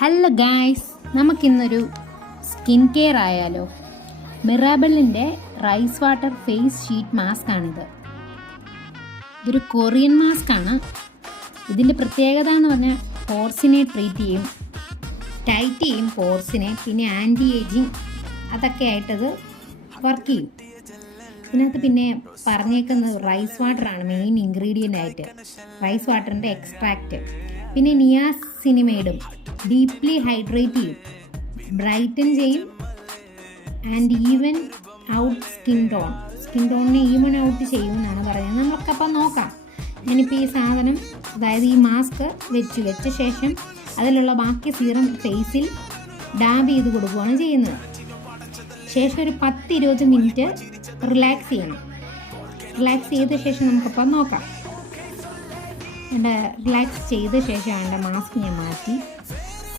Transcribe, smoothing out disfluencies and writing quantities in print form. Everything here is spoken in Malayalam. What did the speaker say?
ഹലോ ഗായ്സ്, നമുക്കിന്നൊരു സ്കിൻ കെയർ ആയാലോ. മിറാബിളിൻ്റെ rice water face sheet mask ആണിത്. ഇതൊരു കൊറിയൻ മാസ്ക് ആണ്. ഇതിൻ്റെ പ്രത്യേകത എന്ന് പറഞ്ഞാൽ പോർസിനെ ട്രീറ്റ് ചെയ്യും, ടൈറ്റ് ചെയ്യും പോർസിനെ, പിന്നെ ആൻറ്റി ഏജിങ് അതൊക്കെ ആയിട്ടത് വർക്ക് ചെയ്യും. ഇതിനകത്ത് പിന്നെ പറഞ്ഞേക്കുന്നത് റൈസ് വാട്ടറാണ് മെയിൻ ഇൻഗ്രീഡിയൻ്റ് ആയിട്ട്. റൈസ് വാട്ടറിൻ്റെ എക്സ്ട്രാക്റ്റ്, പിന്നെ നിയാസിനിമേഡും ഡീപ്ലി ഹൈഡ്രേറ്റ് ചെയ്യും, ബ്രൈറ്റൻ ചെയ്യും ആൻഡ് ഈവൻ ഔട്ട് സ്കിൻ ടോണിനെ ഈവൻ ഔട്ട് ചെയ്യും എന്നാണ് പറയുന്നത്. നമ്മളൊക്കെ അപ്പം നോക്കാം. ഞാനിപ്പോൾ ഈ സാധനം, അതായത് ഈ മാസ്ക് വെച്ച ശേഷം അതിലുള്ള ബാക്കി സീറം ഫേസിൽ ഡാബ് ചെയ്ത് കൊടുക്കുകയാണ് ചെയ്യുന്നത്. ശേഷം ഒരു 10-20 മിനിറ്റ് റിലാക്സ് ചെയ്യണം. റിലാക്സ് ചെയ്ത ശേഷം നമുക്കപ്പം നോക്കാം. റിലാക്സ് ചെയ്ത ശേഷം മാസ്ക് ഞാൻ മാറ്റി